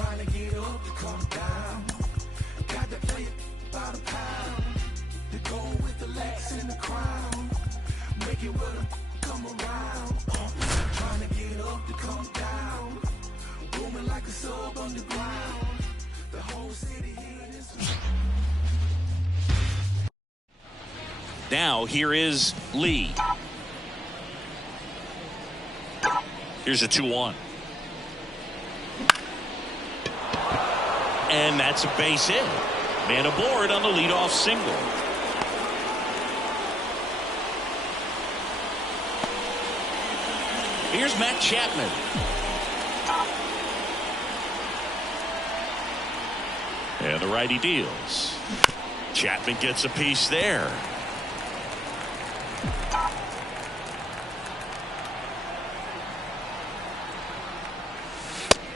trying to get up to come down. Got to play it by the pound. To go with the Lex and the crown. Make it with them come around. Trying to get up to come down. Booming like a sub underground. The whole city hearing this. Now here is Lee. Here's a 2-1. And that's a base hit. Man aboard on the leadoff single. Here's Matt Chapman. And the righty deals. Chapman gets a piece there.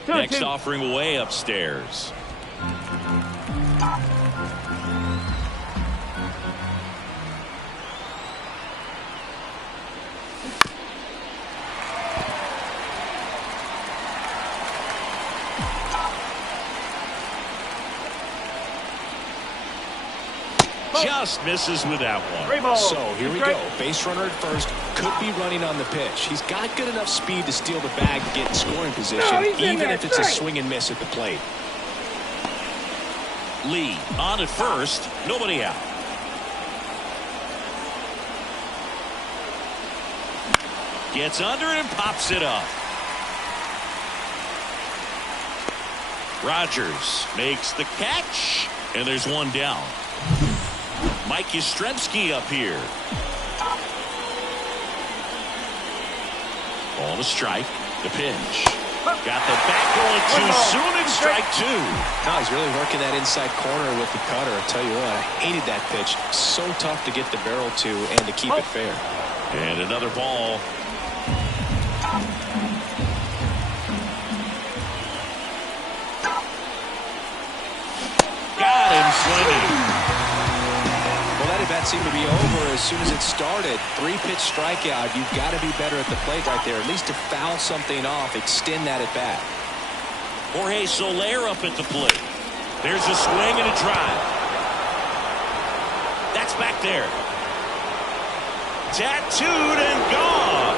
Next offering way upstairs. Just misses with that one. So here we go. Base runner at first. Could be running on the pitch. He's got good enough speed to steal the bag and get in scoring position, even if it's a swing and miss at the plate. Lee on at first. Nobody out. Gets under it and pops it up. Rogers makes the catch. And there's one down. Mike Yastrzemski up here. Ball to strike. The pitch. Got the bat going too soon and strike two. No, he's really working that inside corner with the cutter. I'll tell you what, I hated that pitch. So tough to get the barrel to and to keep it fair. And another ball. Got him swinging. That seemed to be over as soon as it started. 3-pitch strikeout. You've got to be better at the plate right there, at least to foul something off, extend that at bat. Jorge Soler up at the plate. There's a swing and a drive. That's back there. Tattooed and gone.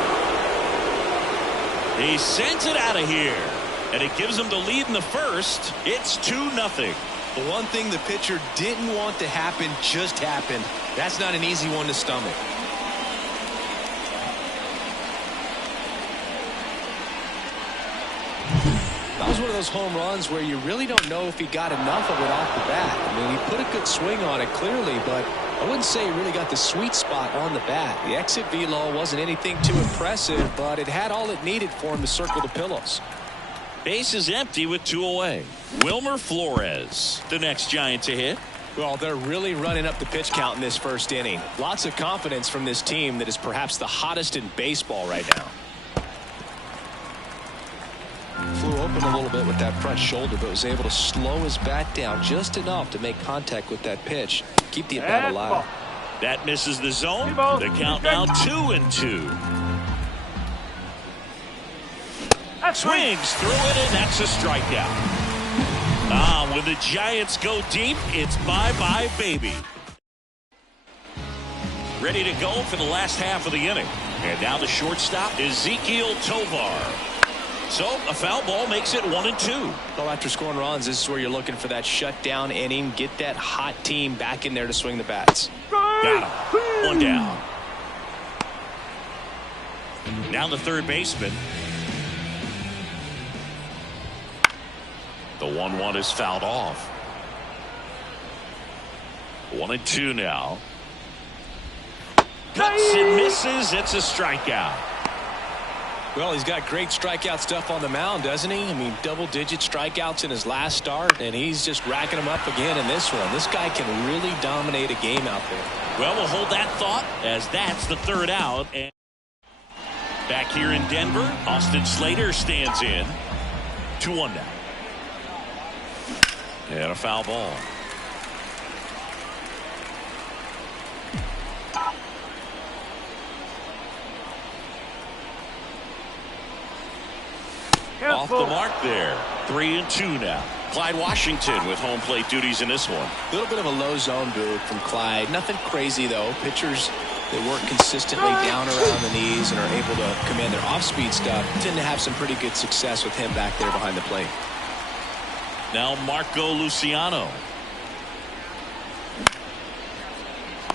He sends it out of here, and it gives him the lead in the first. It's 2-0. The one thing the pitcher didn't want to happen just happened. That's not an easy one to stomach. That was one of those home runs where you really don't know if he got enough of it off the bat. I mean, he put a good swing on it clearly, but I wouldn't say he really got the sweet spot on the bat. The exit velo wasn't anything too impressive, but it had all it needed for him to circle the pillows. Base is empty with 2 away. Wilmer Flores, the next Giant to hit. Well, they're really running up the pitch count in this first inning. Lots of confidence from this team that is perhaps the hottest in baseball right now. Flew open a little bit with that front shoulder, but was able to slow his bat down just enough to make contact with that pitch. Keep the at-bat alive. That misses the zone. The count now 2-2. Swings through it, and that's a strikeout. When the Giants go deep, it's bye-bye, baby. Ready to go for the last half of the inning. And now the shortstop, Ezequiel Tovar. So a foul ball makes it 1-2. Well, after scoring runs, this is where you're looking for that shutdown inning. Get that hot team back in there to swing the bats. Got him. One down. Now the third baseman. The 1-1 is fouled off. 1-2 now. Cuts and misses. It's a strikeout. Well, he's got great strikeout stuff on the mound, doesn't he? I mean, double-digit strikeouts in his last start, and he's just racking them up again in this one. This guy can really dominate a game out there. Well, we'll hold that thought as that's the third out. And back here in Denver, Austin Slater stands in. 2-1 now. And a foul ball. Off the mark there. 3-2 now. Clyde Washington with home plate duties in this one. A little bit of a low zone boot from Clyde. Nothing crazy, though. Pitchers that work consistently down around the knees and are able to command their off-speed stuff tend to have some pretty good success with him back there behind the plate. Now Marco Luciano.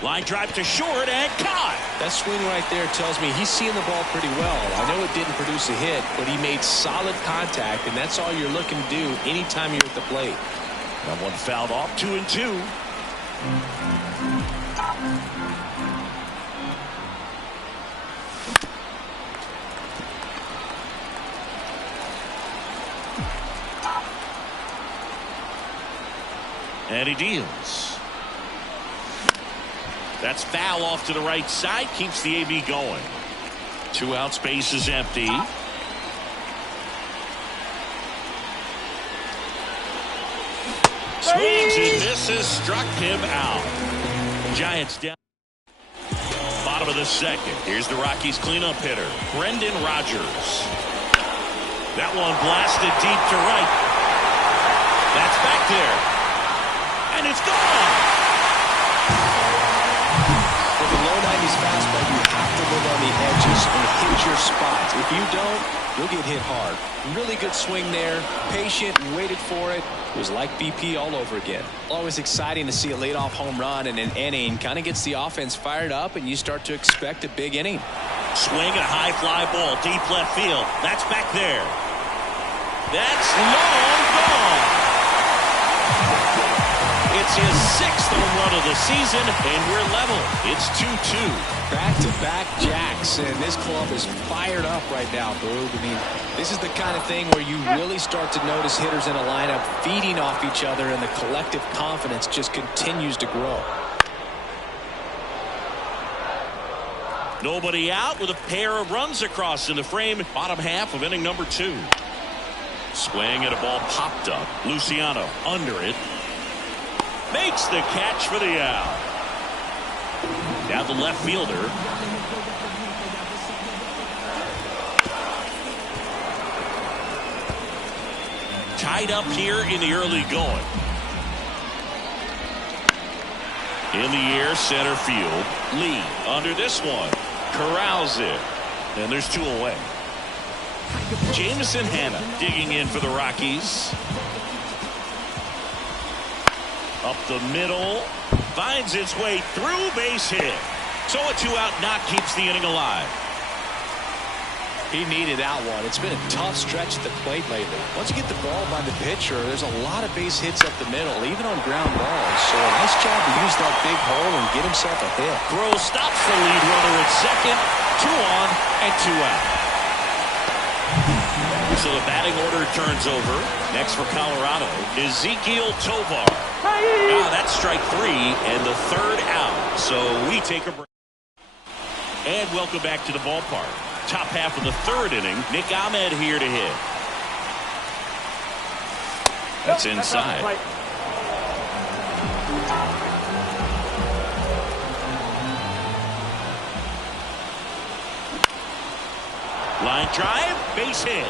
Line drive to short and caught. That swing right there tells me he's seeing the ball pretty well. I know it didn't produce a hit, but he made solid contact, and that's all you're looking to do anytime you're at the plate. That one fouled off. 2-2. And he deals. That's foul off to the right side. Keeps the AB going. 2 outs, base is empty. Swings and misses. Struck him out. Giants down. Bottom of the second. Here's the Rockies cleanup hitter, Brendan Rodgers. That one blasted deep to right. That's back there. And it's gone. With a low 90s fastball, you have to live on the edges and hit your spots. If you don't, you'll get hit hard. Really good swing there. Patient and waited for it. It was like BP all over again. Always exciting to see a leadoff home run in an inning. Kind of gets the offense fired up, and you start to expect a big inning. Swing a high fly ball deep left field. That's back there. That's long gone. It's his 6th home run of the season, and we're level. It's 2-2. Back-to-back jacks, and this club is fired up right now, Boog. I mean, this is the kind of thing where you really start to notice hitters in a lineup feeding off each other, and the collective confidence just continues to grow. Nobody out with a pair of runs across in the frame. Bottom half of inning number 2. Swing and a ball popped up. Luciano under it. Makes the catch for the out. Now the left fielder. Tied up here in the early going. In the air, center field. Lee under this one. Corrals it. And there's 2 away. Jameson Hanna digging in for the Rockies. Up the middle. Finds its way through, base hit. So a 2-out knock keeps the inning alive. He needed that one. It's been a tough stretch at the plate lately. Once you get the ball by the pitcher, there's a lot of base hits up the middle, even on ground balls. So a nice job to use that big hole and get himself a hit. Groh stops the lead runner at second. 2 on and 2 out. So the batting order turns over. Next for Colorado, Ezequiel Tovar. That's strike 3 and the 3rd out. So we take a break. And welcome back to the ballpark. Top half of the 3rd inning. Nick Ahmed here to hit. That's inside. Line drive, base hit.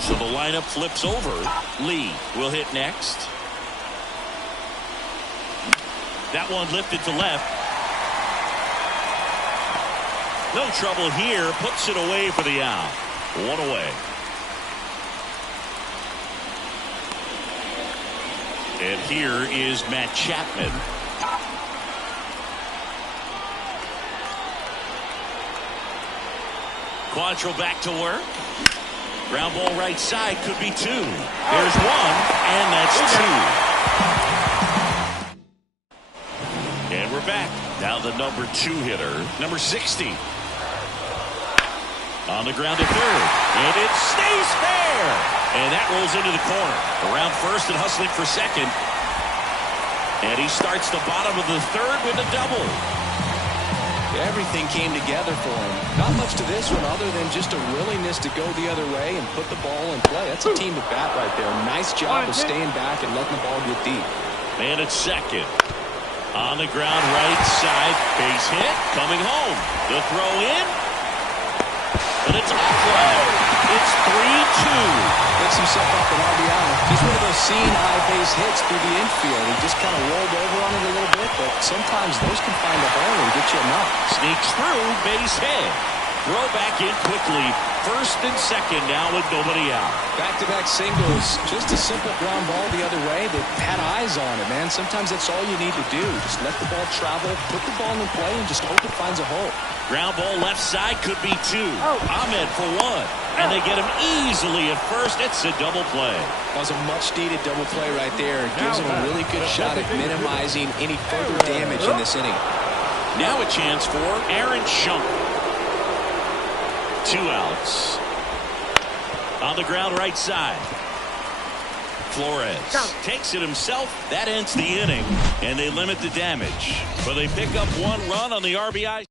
So the lineup flips over. Lee will hit next. That one lifted to left. No trouble here. Puts it away for the out. 1 away. And here is Matt Chapman. Quantrill back to work. Ground ball right side, could be 2. There's 1, and that's 2. And we're back. Now the number 2 hitter, number 60. On the ground to third, and it stays fair. And that rolls into the corner. Around first and hustling for second. And he starts the bottom of the 3rd with a double. Everything came together for him. Not much to this one other than just a willingness to go the other way and put the ball in play. That's a team at bat right there. Nice job of staying back and letting the ball get deep. Man at second. On the ground, right side, base hit, coming home. The throw in, and it's offline. It's 3-2. Picks himself up an RBI. Just one of those seeing eye base hits through the infield. He just kind of rolled over on it a little bit, but sometimes those can find a hole and get you a knock. Sneaks through, base hit. Throw back in quickly. First and second now with nobody out. Back-to-back singles. Just a simple ground ball the other way that had eyes on it, man. Sometimes that's all you need to do. Just let the ball travel, put the ball in play, and just hope it finds a hole. Ground ball left side could be two. Ahmed for one. And they get him easily at first. It's a double play. That was a much-needed double play right there. It gives him a really good shot at minimizing any further damage in this inning. Now a chance for Aaron Schunk. 2 outs. On the ground right side. Flores takes it himself. That ends the inning, and they limit the damage. But they pick up 1 run on the RBI.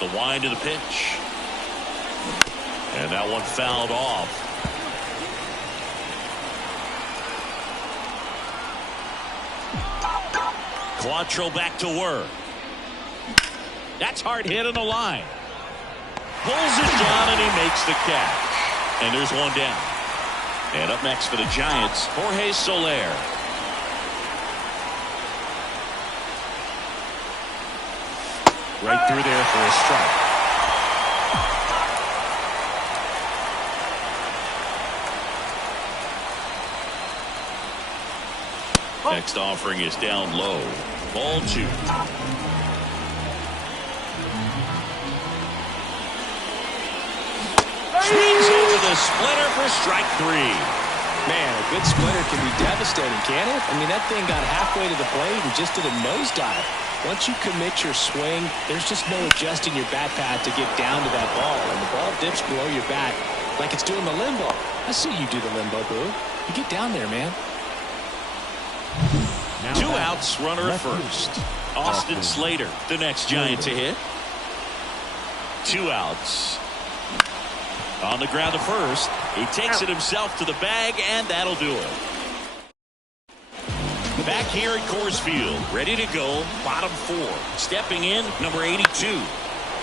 The wind of the pitch. And that one fouled off. Quantrill back to work. That's hard hit on the line. Pulls it down and he makes the catch. And there's one down. And up next for the Giants, Jorge Soler. Right through there for a strike. Next offering is down low. Ball 2. Swings over the splitter for strike 3. Man, a good splitter can be devastating, can't it? I mean, that thing got halfway to the plate and just did a nosedive. Once you commit your swing, there's just no adjusting your bat pad to get down to that ball. And the ball dips below your bat like it's doing the limbo. I see you do the limbo, boo. You get down there, man. 2 outs, runner at first. Austin Slater, the next Giant to hit. 2 outs. On the ground to first. He takes it himself to the bag, and that'll do it. Back here at Coors Field, ready to go, bottom 4. Stepping in, number 82.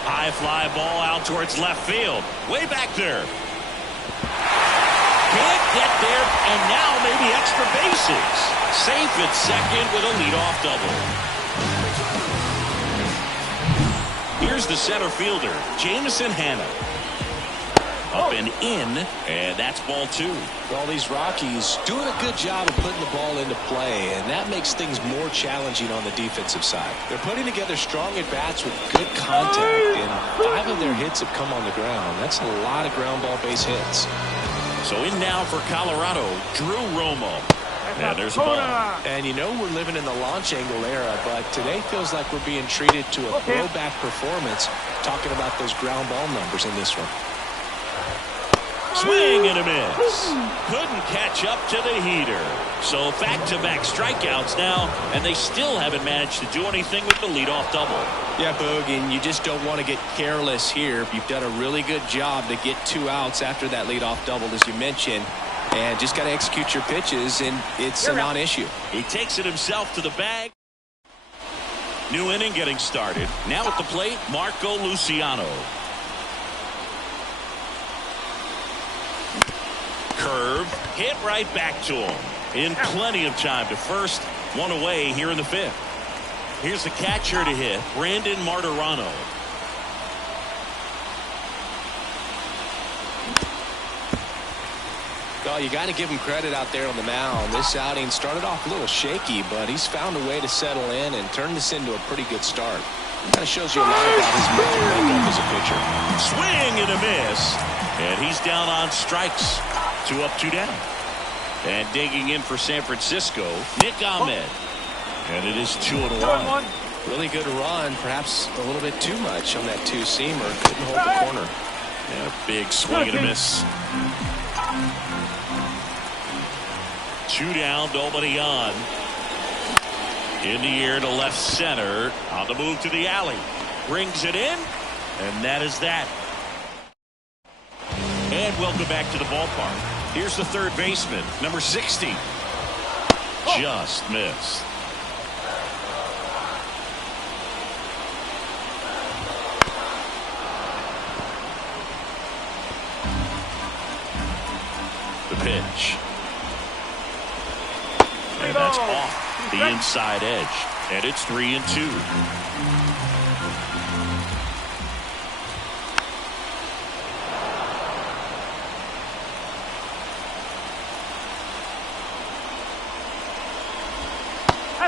High fly ball out towards left field. Way back there. Can't get there, and now maybe extra bases. Safe at second with a leadoff double. Here's the center fielder, Jameson Hanna. Up and in, and that's ball 2. Well, these Rockies doing a good job of putting the ball into play, and that makes things more challenging on the defensive side. They're putting together strong at-bats with good contact, and 5 of their hits have come on the ground. That's a lot of ground ball base hits. So in now for Colorado, Drew Romo. And there's a ball. And you know we're living in the launch angle era, but today feels like we're being treated to a throwback performance, talking about those ground ball numbers in this one. Swing and a miss. Couldn't catch up to the heater. So back-to-back strikeouts now, and they still haven't managed to do anything with the leadoff double. Yeah, Boog, and you just don't want to get careless here. You've done a really good job to get 2 outs after that leadoff double, as you mentioned, and just got to execute your pitches, and it's a non-issue. He takes it himself to the bag. New inning getting started. Now at the plate, Marco Luciano. Curve, hit right back to him. In plenty of time to first, 1 away here in the 5th. Here's the catcher to hit, Brandon Martirano. Well, you got to give him credit out there on the mound. This outing started off a little shaky, but he's found a way to settle in and turn this into a pretty good start. Kind of shows you a lot about his mental makeup as a pitcher. Swing and a miss. And he's down on strikes. 2 up, 2 down. And digging in for San Francisco, Nick Ahmed. And it is 2-1. Really good run, perhaps a little bit too much on that 2-seamer. Couldn't hold the corner. And a big swing and a miss. 2 down, nobody on. In the air to left center. On the move to the alley. Brings it in. And that is that. And welcome back to the ballpark. Here's the third baseman, number 60. Just missed. The pitch. And that's off the inside edge. And it's 3-2.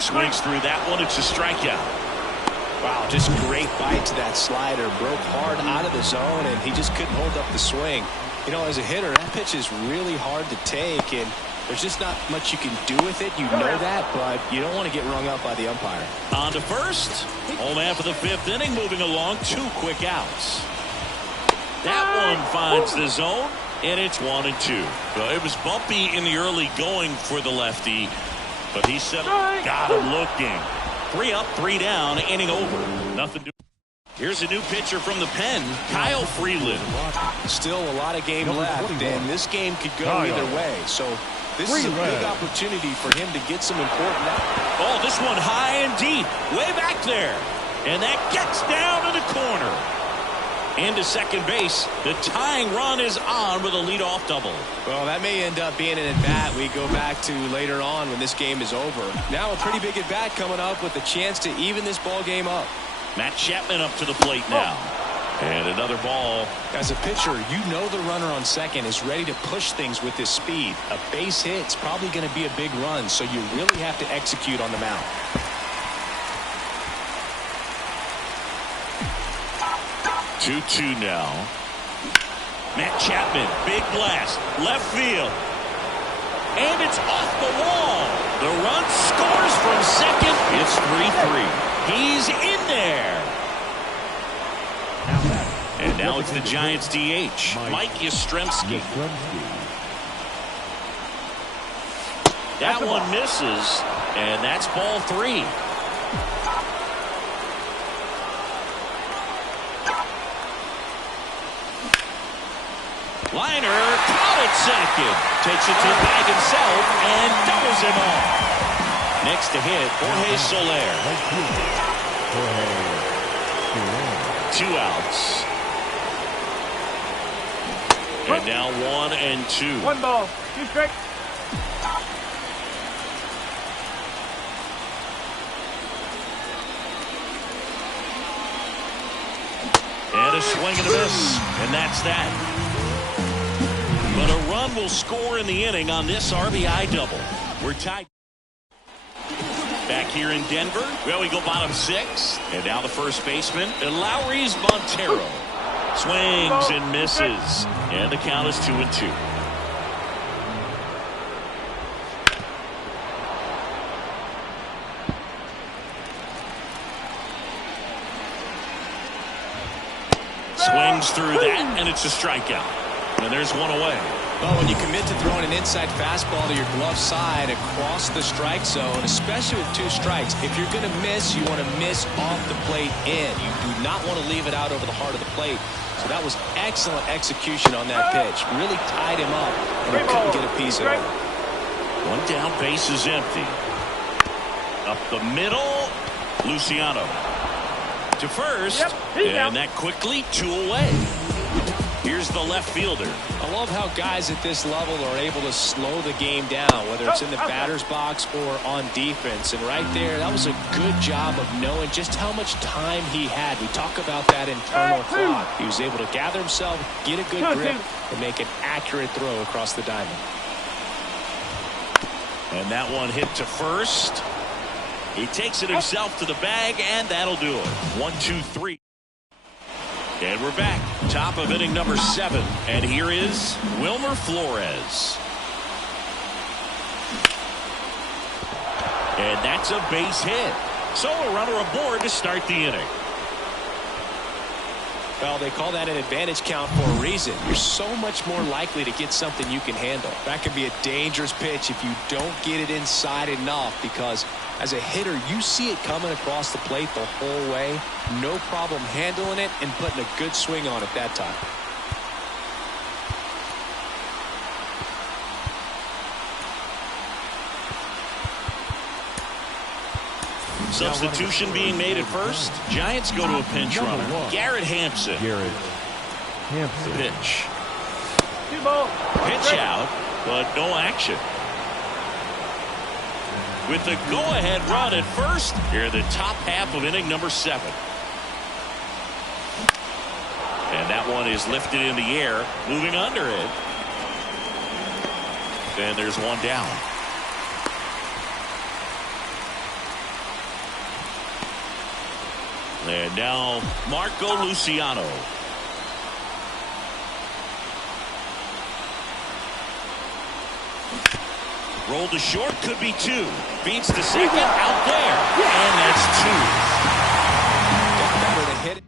Swings through that one. It's a strikeout. Wow, just great bite to that slider. Broke hard out of the zone, and he just couldn't hold up the swing. You know, as a hitter, that pitch is really hard to take, and there's just not much you can do with it. You know that, but you don't want to get rung up by the umpire. On to first. Home man for the fifth inning, moving along. 2 quick outs. That one finds the zone, and it's 1-2. Well, it was bumpy in the early going for the lefty, but he said, got him looking. 3 up, 3 down, inning over. Nothing to. Here's a new pitcher from the pen, Kyle Freeland. Still a lot of game left, and this game could go either way. So this is a big opportunity for him to get some important. Oh, this one high and deep, way back there. And that gets down to the corner. Into second base. The tying run is on with a leadoff double. Well, that may end up being an at-bat we go back to later on when this game is over. Now a pretty big at-bat coming up with a chance to even this ball game up. Matt Chapman up to the plate now. And another ball. As a pitcher, you know the runner on second is ready to push things with his speed. A base hit's probably going to be a big run, so you really have to execute on the mound. Two now. Matt Chapman, big blast, left field. And it's off the wall. The run scores from second. It's 3-3. He's in there. And now it's the Giants DH, Mike Yastrzemski. That one misses, and that's ball 3. Liner caught at second. Takes it to the bag himself and doubles him off. Next to hit, Jorge Soler. 2 outs. And now 1-2. 1 ball. 2 strikes. And a swing and a miss. And that's that. But a run will score in the inning on this RBI double. We're tied. Back here in Denver, well, we go bottom 6. And now the first baseman, Lowry's Montero. Swings and misses. And the count is 2-2. Swings through that, and it's a strikeout. And there's one away. Well, when you commit to throwing an inside fastball to your glove side across the strike zone, especially with 2 strikes, if you're going to miss, you want to miss off the plate in. You do not want to leave it out over the heart of the plate. So that was excellent execution on that pitch. Really tied him up, and he couldn't get a piece of it. 1 down, base is empty. Up the middle, Luciano. To first, and that quickly 2 away. Here's the left fielder. I love how guys at this level are able to slow the game down, whether it's in the batter's box or on defense. And right there, that was a good job of knowing just how much time he had. We talk about that internal clock. He was able to gather himself, get a good grip, and make an accurate throw across the diamond. And that one hit to first. He takes it himself to the bag, and that'll do it. 1, 2, 3. And we're back. Top of inning number 7. And here is Wilmer Flores. And that's a base hit. So a runner aboard to start the inning. Well, they call that an advantage count for a reason. You're so much more likely to get something you can handle. That can be a dangerous pitch if you don't get it inside enough, because as a hitter, you see it coming across the plate the whole way. No problem handling it and putting a good swing on it that time. Substitution being made at first. Giants go to a pinch runner. Garrett Hampson. Pitch. Pitch out, but no action. With the go-ahead run at first, here the top half of inning number 7. And that one is lifted in the air, moving under it. And there's one down. And now Marco Luciano. Roll to short, could be 2. Beats to second, out there. And that's 2. Got better to hit it.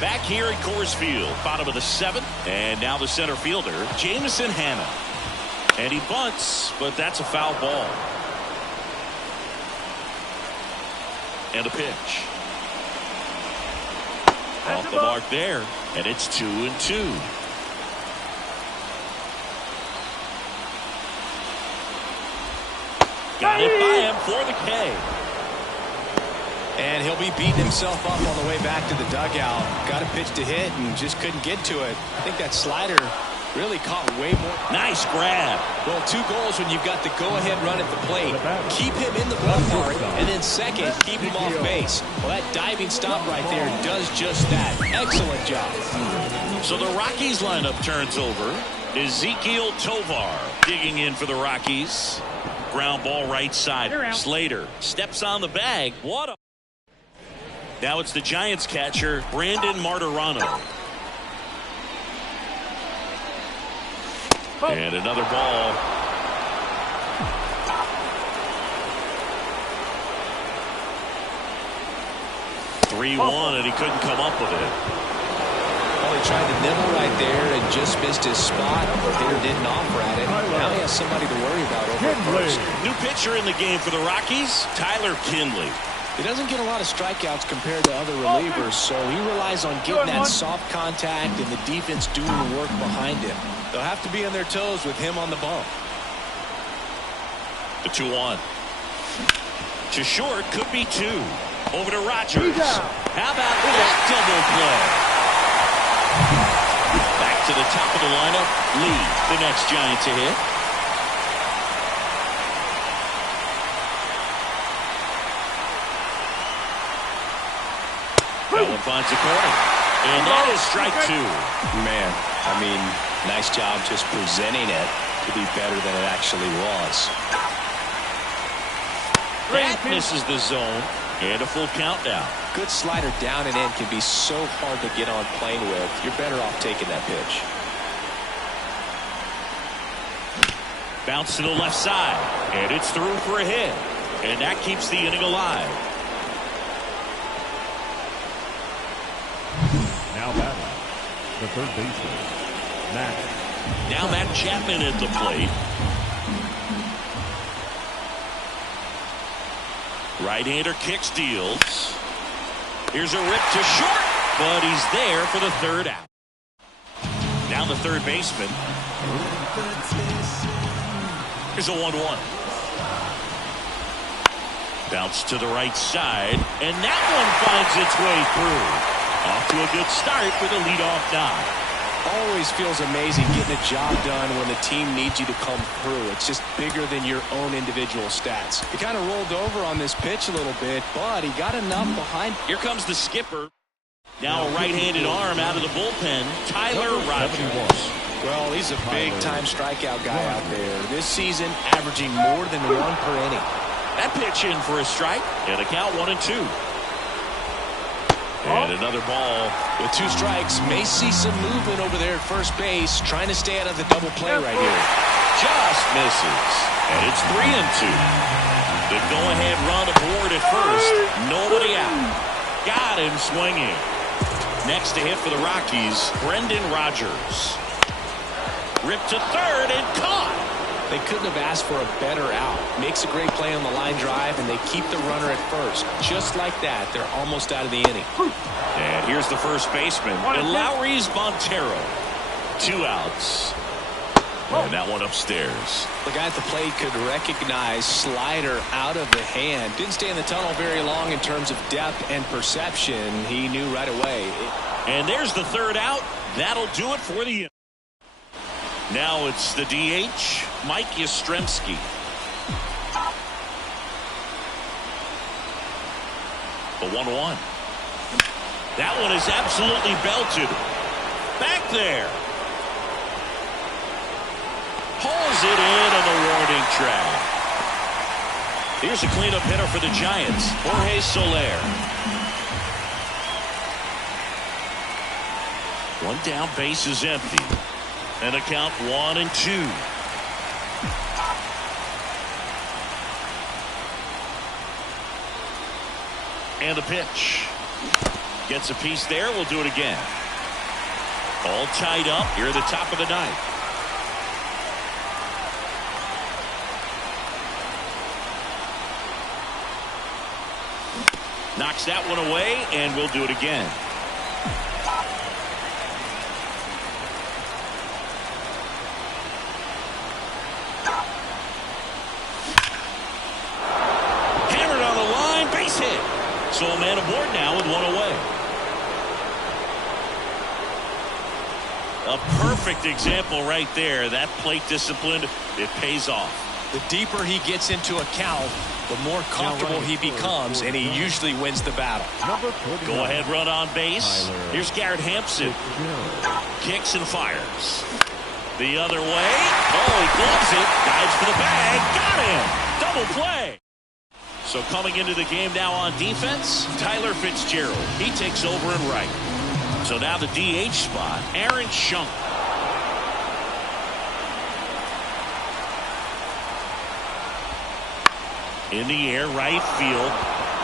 Back here at Coors Field, bottom of the 7th, and now the center fielder, Jameson Hanna. And he bunts, but that's a foul ball. And a pitch. Off the mark there, and it's 2-2. Got it by him for the K. And he'll be beating himself up on the way back to the dugout. Got a pitch to hit and just couldn't get to it. I think that slider really caught way more. Nice grab. Well, 2 goals when you've got the go-ahead run at the plate. Keep him in the ballpark, and then second, keep him off base. Well, that diving stop right there does just that. Excellent job. So the Rockies lineup turns over. Ezequiel Tovar digging in for the Rockies. Ground ball right side. Slater steps on the bag. What a... Now it's the Giants catcher, Brandon Martirano. And another ball. 3-1, and he couldn't come up with it. Well, he tried to nibble right there and just missed his spot. The hitter didn't offer at it. Now he has somebody to worry about over at first. New pitcher in the game for the Rockies, Tyler Kinley. He doesn't get a lot of strikeouts compared to other relievers, so he relies on getting that soft contact and the defense doing the work behind him. They'll have to be on their toes with him on the bump. The 2-1. To short, could be 2. Over to Rogers. How about that double play? Back to the top of the lineup. Lee, the next Giant to hit. That one finds a corner. And that is strike 2. Man, I mean, nice job just presenting it to be better than it actually was. That misses the zone. And a full count now. Good slider down and in can be so hard to get on plane with. You're better off taking that pitch. Bounce to the left side. And it's through for a hit. And that keeps the inning alive. Now batting, the third baseman, Matt. Now Matt Chapman at the plate. Right-hander kick steals. Here's a rip to short, but he's there for the 3rd out. Now the third baseman. Here's a 1-1. Bounce to the right side, and that one finds its way through. Off to a good start with a leadoff knock. Always feels amazing getting a job done when the team needs you to come through. It's just bigger than your own individual stats. He kind of rolled over on this pitch a little bit, but he got enough behind. Here comes the skipper. Now a right-handed arm out of the bullpen, Tyler Rogers. Well, he's a big-time strikeout guy out there. This season, averaging more than 1 per inning. That pitch in for a strike, and a count 1-2. And another ball. With 2 strikes, may see some movement over there at first base, trying to stay out of the double play right here. Just misses. And it's 3-2. The go-ahead run aboard at first. Nobody out. Got him swinging. Next to hit for the Rockies, Brendan Rodgers. Ripped to third and caught. They couldn't have asked for a better out. Makes a great play on the line drive, and they keep the runner at first. Just like that, they're almost out of the inning. And here's the first baseman, Lowry's Montero. 2 outs. And that one upstairs. The guy at the plate could recognize slider out of the hand. Didn't stay in the tunnel very long in terms of depth and perception. He knew right away. And there's the 3rd out. That'll do it for the inning. Now it's the DH, Mike Yastrzemski. The 1-1. That one is absolutely belted. Back there. Pulls it in on the warning track. Here's a cleanup hitter for the Giants, Jorge Soler. 1 down, base is empty. And a count 1-2. And a pitch. Gets a piece there. We'll do it again. All tied up here at the top of the ninth. Knocks that one away, and we'll do it again. Hammered on the line, base hit. So a man aboard now with one away. A perfect example right there. That plate discipline, it pays off. The deeper he gets into a count, the more comfortable he becomes, and he usually wins the battle. Go ahead run on base. Here's Garrett Hampson. Kicks and fires. The other way. Oh, he gloves it. Dives for the bag. Got him. Double play. So coming into the game now on defense, Tyler Fitzgerald. He takes over in right. So now the DH spot, Aaron Schunk. In the air, right field.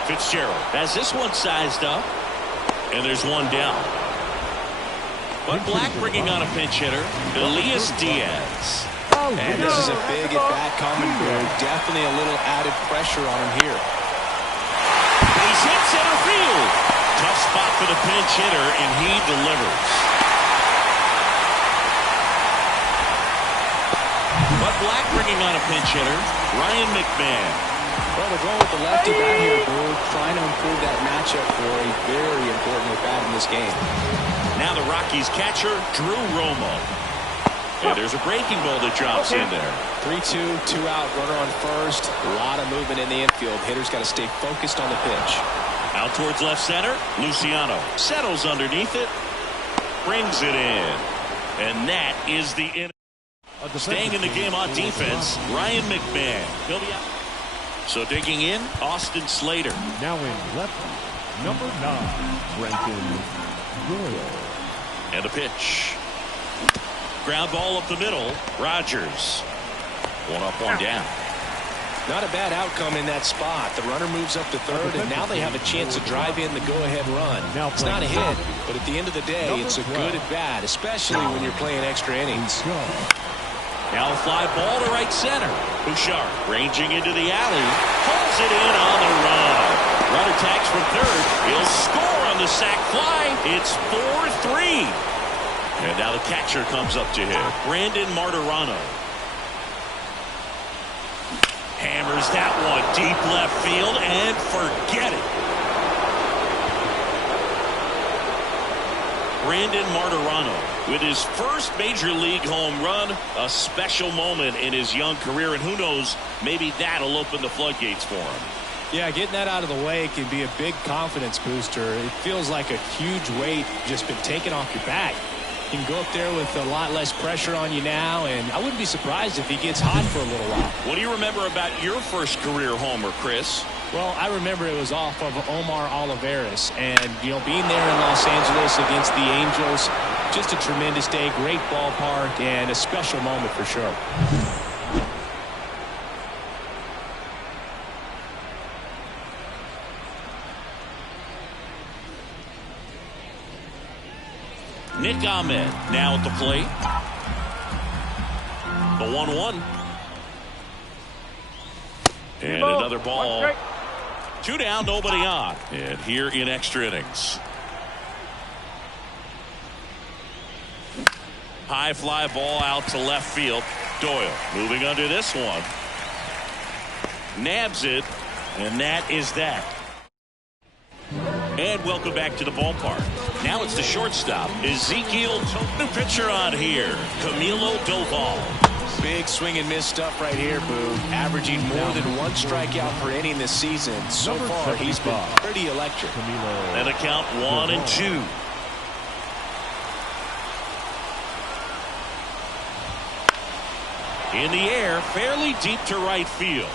Fitzgerald has this one sized up. And there's one down. But Black bringing on a pinch hitter, Elias Diaz. And this is a big at-bat coming through. Definitely a little added pressure on him here. He's hit center field. Tough spot for the pinch hitter, and he delivers. But Black bringing on a pinch hitter, Ryan McMahon. Well, they're going with the lefty bat here, Boo, trying to improve that matchup for a very important at-bat in this game. Now the Rockies catcher, Drew Romo. And there's a breaking ball that drops in there. 3-2, 2 out, runner on first. A lot of movement in the infield. Hitter's got to stay focused on the pitch. Out towards left center, Luciano settles underneath it, brings it in. And that is the inning. Staying in the game on defense, Ryan McMahon. He'll be out. So digging in, Austin Slater. Now in left, number 9, Brenton Doyle. And the pitch. Ground ball up the middle, Rogers. One up, one down. Not a bad outcome in that spot. The runner moves up to third, and now they have a chance to drive in the go-ahead run. It's not a hit, but at the end of the day, it's a good at-bat, especially when you're playing extra innings. Now a fly ball to right center. Bouchard ranging into the alley. Pulls it in on the run. Runner tags from third. He'll score on the sac fly. It's 4-3. And now the catcher comes up to him. Brandon Martirano. Hammers that one deep left field and forget it. Brandon Martirano with his first major league home run, a special moment in his young career, and who knows, maybe that'll open the floodgates for him. Yeah, getting that out of the way can be a big confidence booster. It feels like a huge weight just been taken off your back. You can go up there with a lot less pressure on you now, and I wouldn't be surprised if he gets hot for a little while. What do you remember about your first career homer, Chris? Well, I remember it was off of Omar Olivares, and, you know, being there in Los Angeles against the Angels, just a tremendous day, great ballpark, and a special moment for sure. Nick Ahmed now at the plate. The 1-1. And another ball. 2 down, nobody on. And here in extra innings. High fly ball out to left field. Doyle moving under this one. Nabs it. And that is that. And welcome back to the ballpark. Now it's the shortstop, Ezekiel. New pitcher on here, Camilo Doval. Big swing and miss stuff right here, Boo. Averaging more than 1 strikeout per inning this season. So far, he's been pretty electric. And the count 1-2. In the air, fairly deep to right field.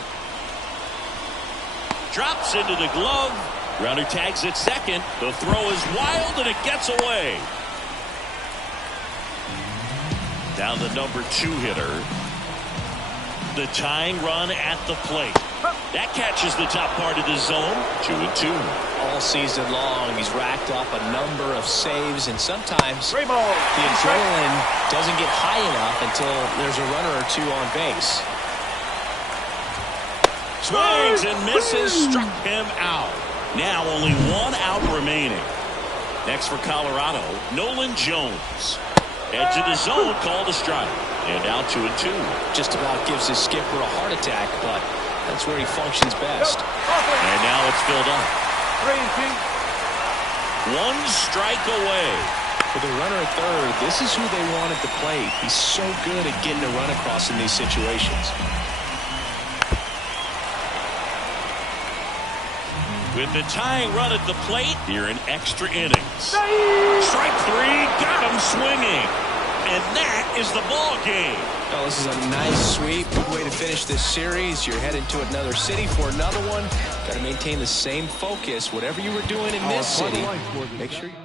Drops into the glove. Runner tags at second. The throw is wild, and it gets away. Now the number 2 hitter. The tying run at the plate. That catches the top part of the zone. 2-2. All season long, he's racked up a number of saves, and sometimes the adrenaline doesn't get high enough until there's a runner or two on base. Swings and misses, struck him out. Now only one out remaining. Next for Colorado, Nolan Jones. Edge of the zone, called a strike. And now 2-2. Just about gives his skipper a heart attack, but that's where he functions best. And now it's filled up. 1 strike away. For the runner at third, this is who they want at the plate. He's so good at getting a run across in these situations. With the tying run at the plate here in extra innings. Strike 3, got him swinging. And that is the ball game. Well, this is a nice sweep. Good way to finish this series. You're heading to another city for another one. Got to maintain the same focus. Whatever you were doing in this city, make sure you